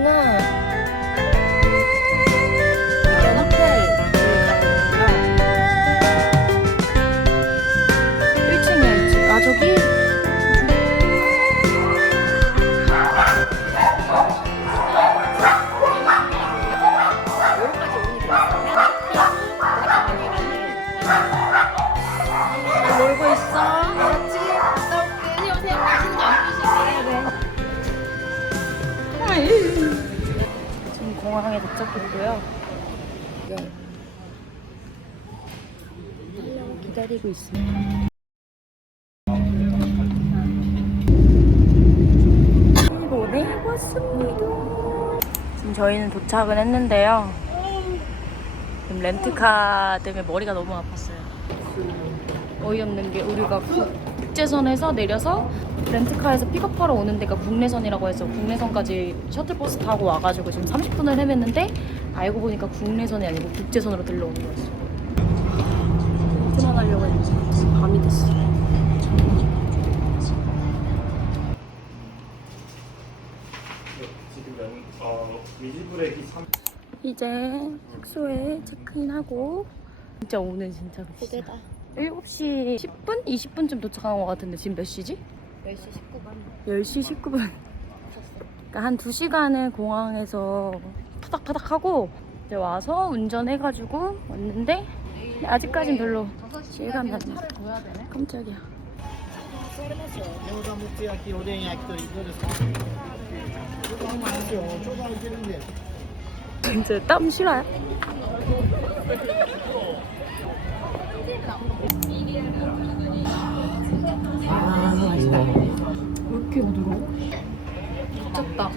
있구나. 네. 하려고 기다리고 있습니다. 지금 저희는 도착을 했는데요. 지금 렌트카 때문에 머리가 너무 아팠어요. 어이없는 게 우리가 국제선에서 내려서 렌트카에서 픽업하러 오는 데가 국내선이라고 해서 국내선까지 셔틀버스 타고 와가지고 지금 30분을 헤맸는데 알고 보니까 국내선이 아니고 국제선으로 들러오는 거였어. 그만하려고 했는데 밤이 됐어. 지금 연, 어, 미지브레이크 3 이제 숙소에 체크인하고 진짜 오늘 진짜 기대다. 7시 10분? 20분쯤 도착한 것 같은데 지금 몇 시지? 10시 19분 10시 19분. 그러니까 한 2시간을 공항에서 타닥타닥하고 이제 와서 운전해가지고 왔는데 아직까진 별로 실감이 안 나. 깜짝이야. 진짜 땀 실어요? 아, 맛있다. 왜 이렇게 부드러워? 미쳤다.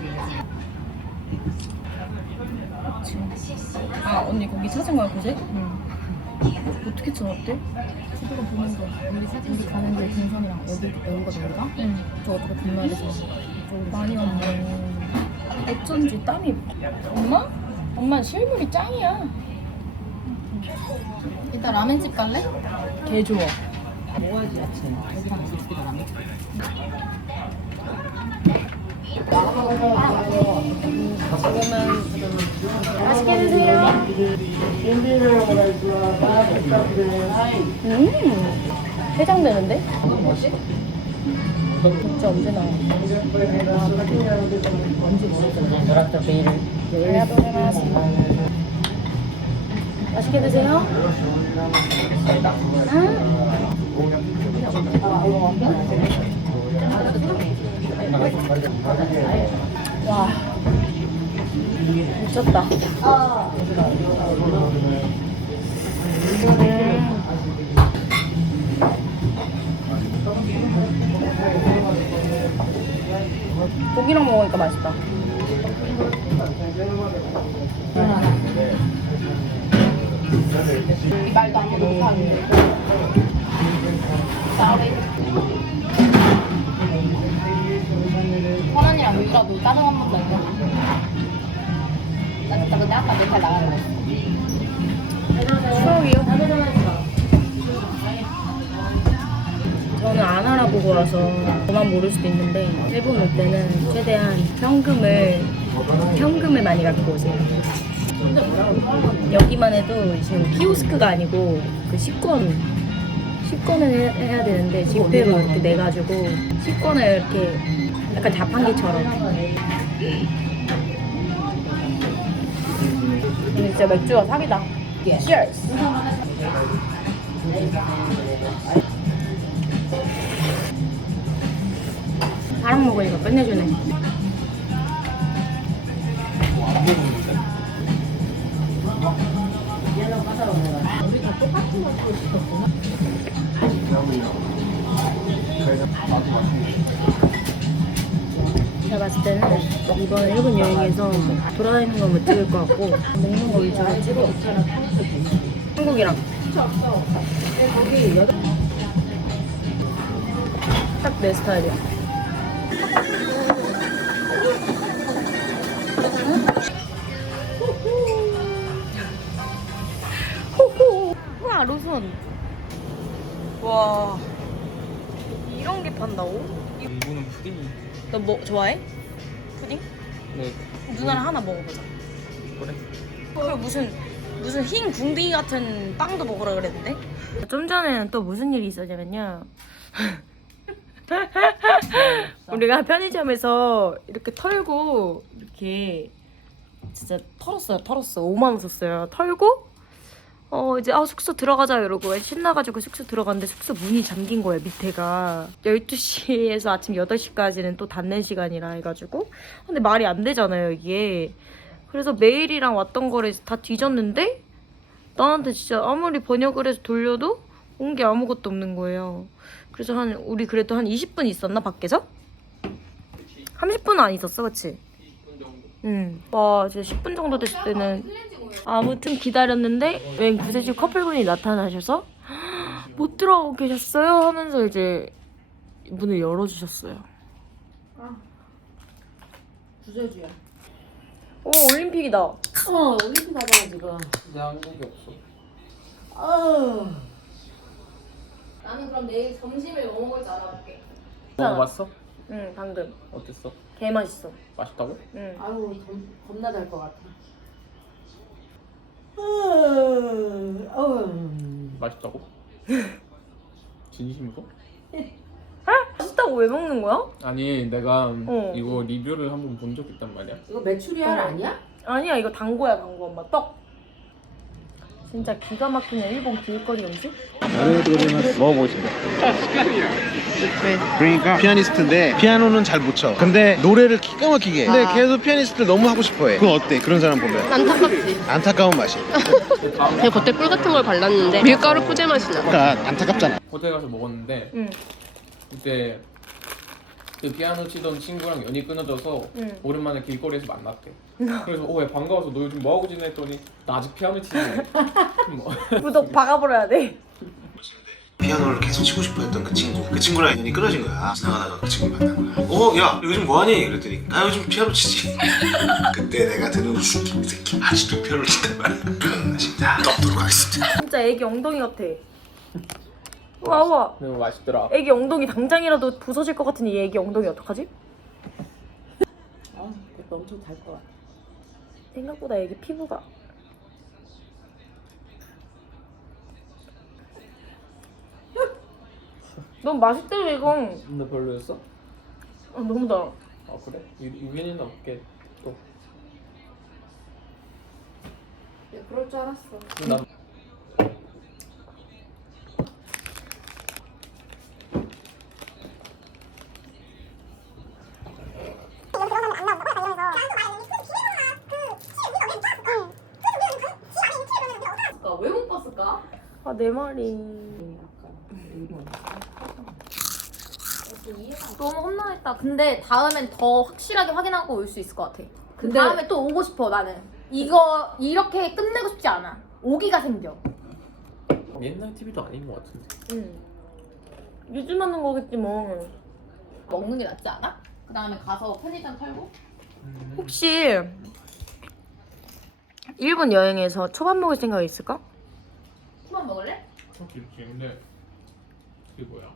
아 언니 거기 찾은 거야 그새? 응. 어떻게 찾았대? 지도가 보는 거. 우리 사진 우리 가는 길 동선이랑 어디 여기가 저기가? 응. 저 어떻게 건너야 돼서 많이 왔네. 어쩐지 땀이 엄마? 엄마 실물이 짱이야. 이따 라멘집 갈래? 개 좋아. 먹어야지 야채. 여기랑 여기 두 개다 라멘. 맛있게 드세요. 음, 해장되는데? 진짜 언제 나와? 맛있게 드세요. 와, 미쳤다. 고기랑 먹으니까 맛있다. 말 도안 해도 못하는데. 싸우래. 선언이랑 유라도 짜장 한 번도 안 먹어. 나 진짜 근데 아까 멘탈 나가려고 했어. 추억이요? 저는 안 알아보고 와서 저만 모를 수도 있는데 일본 올 때는 최대한 현금을 현금을 많이 갖고 오세요. 여기만 해도 지금 키오스크가 아니고 그 식권 식권을 해- 해야 되는데 지폐로 이렇게 내 가지고 식권을 이렇게 약간 자판기처럼 근데 진짜 맥주가 사기다. Cheers. 바람 먹으니까 끝내주네. 제가 봤을 때는 이번 일본 여행에서 돌아다니는 건 못 찍을 것 같고 먹는 거 위주로 찍어 한국이랑. 딱 내 스타일이야. 와 로손. 와. 이런 게 판다고? 이거는 푸딩이 너 뭐 좋아해? 푸딩? 네. 누나랑 하나 먹어보자. 그래. 그리고 무슨 무슨 흰 궁둥이 같은 빵도 먹으라 그랬는데? 좀 전에는 또 무슨 일이 있었냐면요. 우리가 편의점에서 이렇게 털고 이렇게 진짜 털었어요, 털었어. 5만 원 썼어요. 털고 어 이제 아 숙소 들어가자 이러고 신나가지고 숙소 들어갔는데 숙소 문이 잠긴 거예요 밑에가 12시에서 아침 8시까지는 또 닫는 시간이라 해가지고 근데 말이 안 되잖아요 이게 그래서 메일이랑 왔던 거를 다 뒤졌는데 나한테 진짜 아무리 번역을 해서 돌려도 온 게 아무것도 없는 거예요 그래서 한 우리 그래도 한 20분 있었나 밖에서? 30분은 안 있었어 그치? 20분 정도. 응. 와, 진짜 10분 정도 됐을 때는 아무튼 기다렸는데 웬 구세주 커플분이 나타나셔서 못 들어오고 계셨어요 하면서 이제 문을 열어주셨어요. 구세주야. 오 올림픽이다. 어, 올림픽 하잖아, 지금. 근데 한국이 없어. 어. 나는 그럼 내일 점심을 뭐 먹을지 알아볼게. 먹어봤어? 응 방금 어땠어? 개 맛있어. 맛있다고? 응. 아유, 겁- 겁나 달 것 같아. 맛있다고? 진심으로? 맛있다고 왜 먹는 거야? 아니 내가 어. 이거 리뷰를 한번 본 적 있단 말이야. 이거 메추리알 어. 아니야? 아니야 이거 당고야 당고 엄마 떡. 진짜 기가 막히는 일본 길거리 음식? 먹어보고 싶어. 그러니까 피아니스트인데 피아노는 잘 못 쳐. 근데 노래를 기가 막히게. 해. 근데 계속 피아니스트를 너무 하고 싶어해. 그건 어때? 그런 사람 보면 안타깝지. 안타까운 맛이. 그냥 겉에 꿀 같은 걸 발랐는데 밀가루 뿌제 맛이 나. 그러니까 안타깝잖아. 호텔 가서 먹었는데 응. 그때 그 피아노 치던 친구랑 연이 끊어져서 응. 오랜만에 길거리에서 만났대. 그래서 어왜 반가워서 너 요즘 뭐 하고 지내 했더니 나 아직 피아노 치지. 뭐. 구독 박아버려야 돼. 피아노를 계속 치고 싶어 했던 그 친구 그 친구랑 인연이 끊어진 거야 지나가다가 그 친구 만난 거야 어 야 요즘 뭐하니? 그랬더니 나 요즘 피아노 치지 그때 내가 들은 새끼 이 새끼 아직도 피아노 친단 말이야 진짜 떠도록 하겠습니다 진짜 애기 엉덩이 같아. 와 와. 너무 맛있더라. 애기 엉덩이 당장이라도 부서질 것 같으니 얘 애기 엉덩이 어떡하지? 아, 엄청 달 것 같아. 생각보다 애기 피부가 너무 맛있대 이거 근데 별로였어? 아, 너무 달아 아 그래? 유- 유민이는 어떻게 또? 그럴 줄 알았어. 난왜못 봤을까? 아 내 말이 너무 험난했다. 근데 다음엔 더 확실하게 확인하고 올 수 있을 것 같아. 그 근데- 다음에 또 오고 싶어 나는. 이거 이렇게 끝내고 싶지 않아. 오기가 생겨. 옛날 TV도 아닌 것 같은데. 응 요즘 하는 거겠지 뭐 먹는 게 낫지 않아? 그 다음에 가서 편의점 털고. 혹시 일본 여행에서 초밥 먹을 생각 있을까? 초밥 먹을래? 어, 그렇지. 근데 그게 뭐야?